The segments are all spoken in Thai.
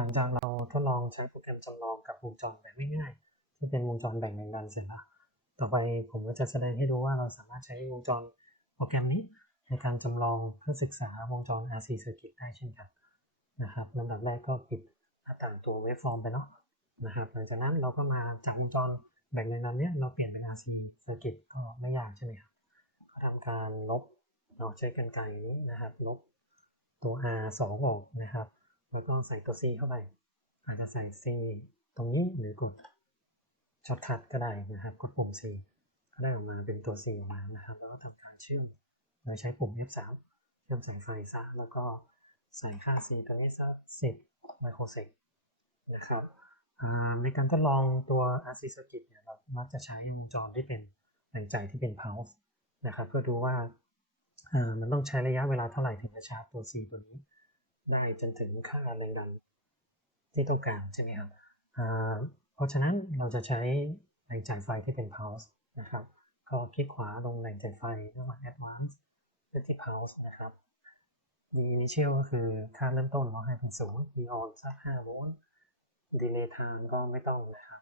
หลังจากเราทดลองใช้โปรแกรมจำลองกับวงจรแบบง่ายๆที่เป็นวงจรแบ่งแรงดันเสร็จแล้วต่อไปผมก็จะแสดงให้ดูว่าเราสามารถใช้วงจรโปรแกรมนี้ในการจำลองเพื่อศึกษาวงจร RC circuit ได้เช่นกันนะครับลำดับแรกก็ปิดหน้าต่างตัว waveform ไปเนาะนะครับหลังจากนั้นเราก็มาจากวงจรแบ่งแรงดันเนี้ยเราเปลี่ยนเป็น RC circuit ก็ไม่ยากใช่ไหมครับก็ทำการลบเราใช้กรรไกรนี้นะครับ ลบตัว R 2ออกนะครับ แล้วก็ใส่ตัว C เข้าไป อาจจะใส่ C ตรงนี้หรือกดช็อตคัทก็ได้นะครับ กดปุ่ม C ก็ได้ออกมาเป็นตัว C ออกมานะครับ แล้วก็ทำการเชื่อมโดยใช้ปุ่ม F3 เชื่อมสายไฟซะแล้วก็ใส่ค่า C ตัวนี้สัก10ไมโครเซกนะครับในการทดลองตัว RC circuit เนี่ยเรามักจะใช้วงจรที่เป็นแรงจ่ายที่เป็น pulse นะครับ เพื่อดูว่ามันต้องใช้ระยะเวลาเท่าไหร่ถึงจะชาร์จตัว C ตัวนี้ ได้จนถึงค่าแรงดันที่ต้องการใช่ไหมครับเพราะฉะนั้นเราจะใช้แรงจ่ายไฟที่เป็น pulse นะครับ ก็คลิกขวาลงแรงจ่ายไฟรียกว่า advance เลือกที่ pulse นะครับ v initial ก็คือค่าเริ่มต้นเราให้เป็นศูนย์ v on สัก5โวลต์ delay time ก็ไม่ต้องนะครับ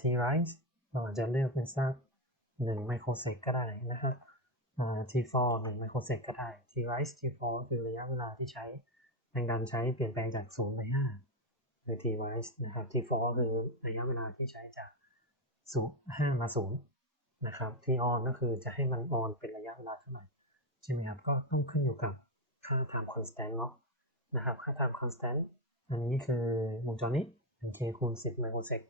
t rise เราอาจจะเลือกเป็นสัก1ไมโครเซกก็ได้นะครับ t4 1ไมโครเซกก็ได้ t rise t4 คือระยะเวลาที่ใช้ แรงดันใช้เปลี่ยนแปลงจาก 0 ไป5หรือ t rise นะครับ t4 ก็คือระยะเวลาที่ใช้จาก0 5มา 0 นะครับ t on ก็คือจะให้มัน on เป็นระยะเวลาเท่าไหร่ใช่ไหมครับ ก็ต้องขึ้นอยู่กับค่า time constant เนาะนะครับ ค่า time constant อันนี้คือวงจรนี้เป็น k คูณ 10 ไมโครเซก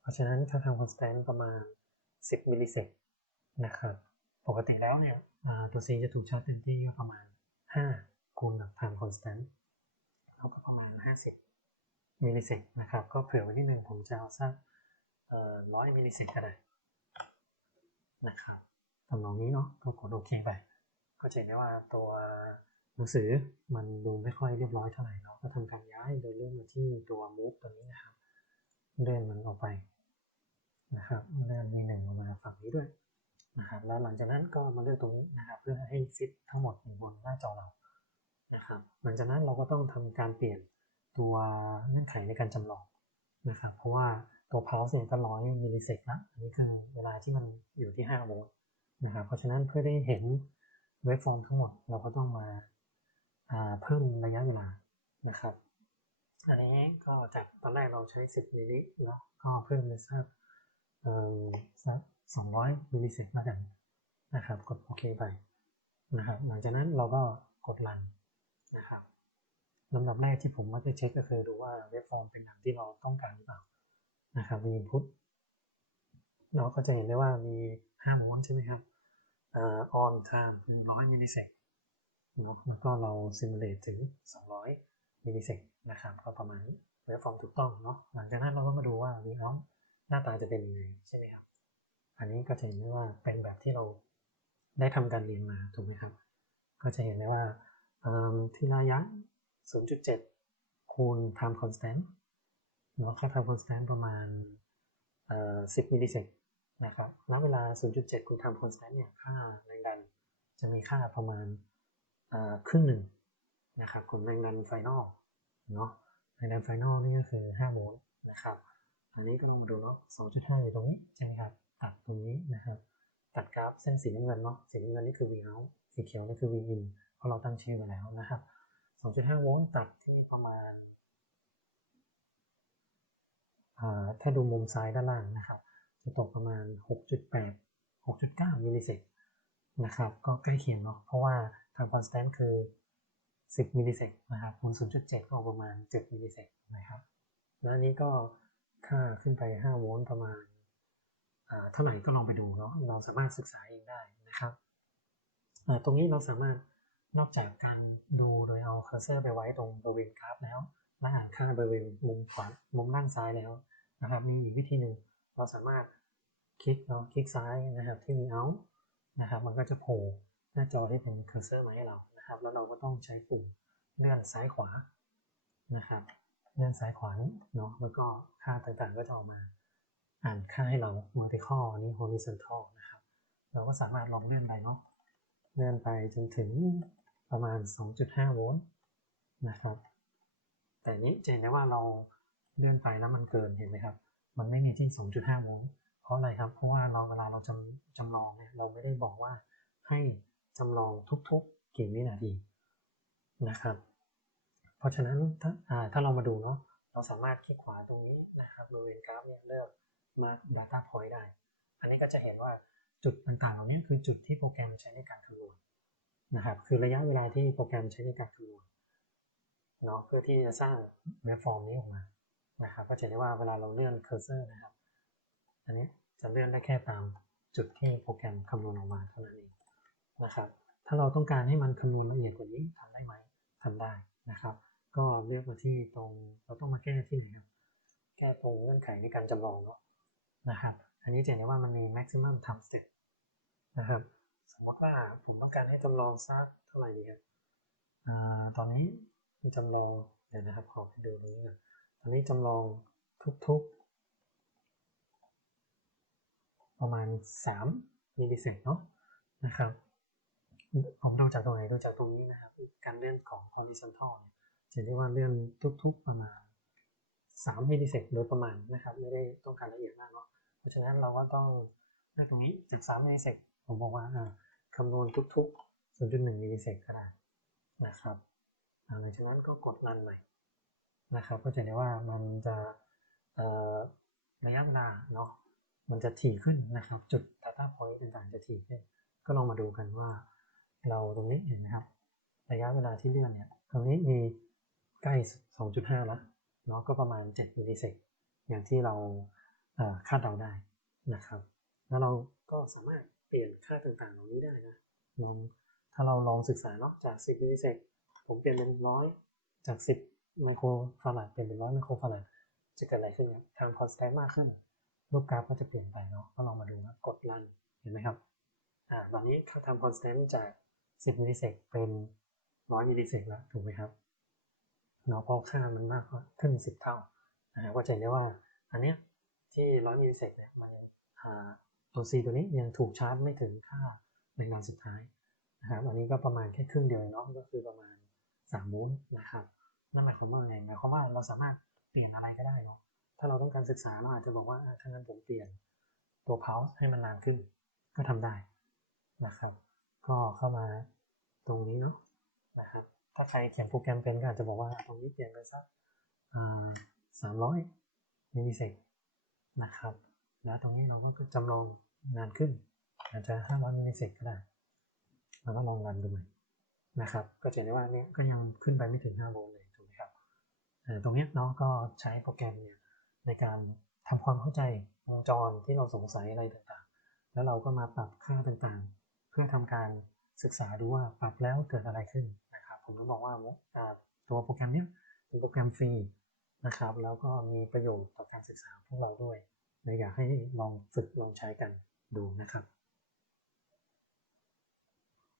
เพราะฉะนั้นค่า time constant ประมาณ 10 มิลลิเซกนะครับ ปกติแล้วเนี่ยตัว C จะถูกชาร์จเต็มที่ก็ประมาณ 5 คูณกับ time constant แล้วก็ประมาณ 50มิลลิเซกนะครับ ก็เผื่อไว้นิดนึงผมจะเอาสักร้อยมิลลิเซกก็ได้นะครับทำนองนี้เนาะก็กดโอเคไป ก็จะเห็นได้ว่าตัวหนังสือมันดูไม่ค่อยเรียบร้อยเท่าไหร่เนาะก็ทำการย้ายโดยเลื่อนมาที่ตัว move ตัวนี้นะครับเลื่อนมันออกไปนะครับเลื่อน V1 ออกมาฝั่งนี้ด้วยนะครับแล้วหลังจากนั้นก็มาเลือกตรงนี้นะครับ เพื่อให้ฟิตทั้งหมดอยู่บนหน้าจอเรา นะครับหลังจากนั้นเราก็ต้องทำการเปลี่ยนตัวเงื่อนไขในการจำลองนะครับเพราะว่าตัว pulse เนี่ยก็ร้อยมิลลิเซกละอันนี้คือเวลาที่มันอยู่ที่ 5 โวลต์นะครับเพราะฉะนั้นเพื่อได้เห็นเวฟฟอร์มทั้งหมดเราก็ต้องมาเพิ่มระยะเวลานะครับ อันนี้ก็จากตอนแรกเราใช้ 10 มิลลิแล้วก็เพิ่มไปสักเออสัก200มิลลิเซกแล้วกันนะครับกดโอเคไปนะครับหลังจากนั้นเราก็กดรัน ลำดับแรกที่ผมมักจะเช็คก็คือดูว่าเวฟฟอร์มเป็นอย่างที่เราต้องการหรือเปล่านะครับมี input เราก็จะเห็นได้ว่ามี5โวลต์ใช่ไหมครับอ่า on time คือ100มิลลิเซกแล้วก็เรา simulate ถึง 200มิลลิเซกนะครับก็ประมาณเวฟฟอร์มถูกต้องเนาะหลังจากนั้นเราก็มาดูว่า v out หน้าตาจะเป็นยังไงใช่ไหมครับ อันนี้ก็จะเห็นได้ว่าเป็นแบบที่เราได้ทำการเรียนมาถูกไหมครับ ก็จะเห็นได้ว่าที่ระยะ 0.7 คูณ time constant เนาะค่า time constant ประมาณ10มิลลิเซกนะครับ ณ เวลา 0.7 คูณ time constant เนี่ย ค่าแรงดันจะมีค่าประมาณครึ่งหนึ่งนะครับของแรงดันไฟนอลเนาะ แรงดันไฟนอลนี่ก็คือ5โวลต์นะครับ อันนี้ก็ลองมาดูเนาะ 2.5 อยู่ตรงนี้ใช่ไหมครับ ตัดตรงนี้นะครับ ตัดกราฟเส้นสีน้ำเงินเนาะ สีน้ำเงินนี่คือ V out สีเขียวนี่คือ V in เพราะเราตั้งชื่อไปแล้วนะครับ 2.5 โวลต์ตัดที่ประมาณ ถ้าดูมุมซ้ายด้านล่างนะครับ จะตกประมาณ 6.8 6.9 มิลลิเซกนะครับ ก็ใกล้เคียงเนาะ เพราะว่าทาง constant คือ 10 มิลลิเซกนะครับคูณ0.7 ก็ประมาณ 7 มิลลิเซกนะครับ แล้วนี้ก็ค่าขึ้นไป 5 โวลต์ประมาณเท่าไหร่ก็ลองไปดูเนาะ เราสามารถศึกษาเองได้นะครับ ตรงนี้เราสามารถ นอกจากการดูโดยเอาเคอร์เซอร์ไปไว้ตรงบริเวณกราฟแล้วและอ่านค่าบริเวณมุมขวามุมด้านซ้ายแล้วนะครับมีอีกวิธีหนึ่งเราสามารถคลิกเนาะคลิกซ้ายนะครับที่มี out นะครับมันก็จะโผล่หน้าจอที่เป็นเคอร์เซอร์มาให้เรานะครับ แล้วเราก็ต้องใช้ปุ่มเลื่อนซ้ายขวานะครับเลื่อนซ้ายขวานี้เนาะแล้วก็ค่าต่างๆก็จะออกมา อ่านค่าให้เรา vertical นนี้ horizontal นะครับ เราก็สามารถลองเลื่อนไปเนาะเลื่อนไปจนถึง ประมาณ 2.5 โวลต์นะครับ แต่นี้จะเห็นได้ว่าเราเลื่อนไปแล้วมันเกินเห็นไหมครับ มันไม่มีที่ 2.5 โวลต์ เพราะอะไรครับ เพราะว่าเราเวลาเราจำจำลองเนี่ย เราไม่ได้บอกว่าให้จำลองทุกๆกี่วินาทีนะครับ เพราะฉะนั้นถ้าาถ้าเรามาดูเนาะ เราสามารถคลิกขวาตรงนี้นะครับบริเวณกราฟเนี่ยเลือก Mark Data Point ได้ อันนี้ก็จะเห็นว่าจุดต่างๆ เหล่านี้คือจุดที่โปรแกรมใช้ในการคำนวณ นะครับคือระยะเวลาที่โปรแกรมใช้ในการคำนวณเนาะเพื่อที่จะสร้างเว็บฟอร์มนี้ออกมานะครับก็จะได้ว่าเวลาเราเลื่อนเคอร์เซอร์นะครับ อันนี้จะเลื่อนได้แค่ตามจุดที่โปรแกรมคำนวณออกมาเท่านั้นเองนะครับ ถ้าเราต้องการให้มันคำนวณละเอียดกว่านี้ทำได้ไหมทำได้นะครับ ก็เลือกมาที่ตรงเราต้องมาแก้ที่ไหนครับแก้ตรงเงื่อนไขในการจำลองเนาะนะครับ อันนี้จะเห็นได้ว่ามันมี maximum time step นะครับ มมติว่าผมต้องการให้จำลองสักเท่าไหร่ดีครับตอนนี้จำลองเดี๋ยวนะครับขอไปดูตรงนี้ก่อนตอนนี้จำลองทุกๆ ประมาณ 3มิลลิเซกเนาะนะครับผมดูจากตรงไหนดูจากตรงนี้นะครับ การเลื่อนของ horizontal เนี่ยจะเห็นได้ว่าเลื่อนทุกๆประมาณ 3มิลลิเซกโดยประมาณนะครับ ไม่ได้ต้องการละเอียดมากเนาะเพราะฉะนั้นเราก็ต้องเลือกตรงนี้จาก3มิลลิเซกผมบอกว่า คำนวณทุกๆ 0.1มิลลิเซกก็ได้นะครับหลังจากนั้นก็กดรันใหม่นะครับ ก็จะเห็นว่ามันจะระยะเวลาเนาะมันจะถี่ขึ้นนะครับ จุด Data Point ต่างๆจะถี่ขึ้น ก็ลองมาดูกันว่า เราตรงนี้เห็นไหมครับ ระยะเวลาที่เลื่อนเนี่ยตรงนี้มีใกล้ 2.5 แล้วเนาะก็ประมาณ 7 มิลลิเซกอย่างที่เราคาดเดาได้นะครับ แล้วเราก็สามารถ เปลี่ยนค่าต่างๆ เหล่านี้ได้นะลองถ้าเราลองศึกษาเนาะจาก 10มิลลิเซกผมเปลี่ยนเป็นร้อยจาก 10 ไมโครฟาราดเปลี่ยนเป็นร้อยไมโครฟาราดจะเกิดอะไรขึ้นครับทางคอนสแตนต์มากขึ้น รูปกราฟก็จะเปลี่ยนไปเนาะก็ลองมาดูนะกดรันเห็นไหมครับอ่าตอนนี้ค่าทำคอนสแตนต์จาก 10มิลลิเซกเป็น100มิลลิเซกแล้วถูกไหมครับเนาะเพราะค่ามันมากขึ้น 10 เท่านะครับก็จะเห็นได้ว่าอันเนี้ยที่100มิลลิเซกเนี่ยมันยัง ตัว C ตัวนี้ยังถูกชาร์จไม่ถึงค่าในงานสุดท้ายนะครับอันนี้ก็ประมาณแค่ครึ่งเดียวเนาะก็คือประมาณ3โวลนะครับนั่นหมายความว่าไงหมายความว่าเราสามารถเปลี่ยนอะไรก็ได้เนาะถ้าเราต้องการศึกษาเราอาจจะบอกว่าถ้างั้นผมเปลี่ยนตัว pulse ให้มันนานขึ้น ก็ทำได้นะครับ ก็เข้ามาตรงนี้เนาะนะครับถ้าใครเขียนโปรแกรมเป็นก็อาจจะบอกว่าตรงนี้เปลี่ยนไปสักสามร้อยมิลลิเซกนะครับ แล้วตรงนี้เราก็จำลองนานขึ้น อาจจะห้าร้อยมิลลิเซกก็ได้เราก็ลองรันดูใหม่นะครับ ก็จะเห็นได้ว่าเนี่ยก็ยังขึ้นไปไม่ถึง5โวลต์เลยถูกไหมครับตรงนี้เนาะก็ใช้โปรแกรมเนี่ยในการทำความเข้าใจวงจรที่เราสงสัยอะไรต่างๆ แล้วเราก็มาปรับค่าต่างๆ เพื่อทำการศึกษาดูว่าปรับแล้วเกิดอะไรขึ้นนะครับ ผมต้องบอกว่าตัวโปรแกรมนี้เป็นโปรแกรมฟรีนะครับ แล้วก็มีประโยชน์ต่อการศึกษาพวกเราด้วย อยากให้ลองฝึกลองใช้กันดูนะครับ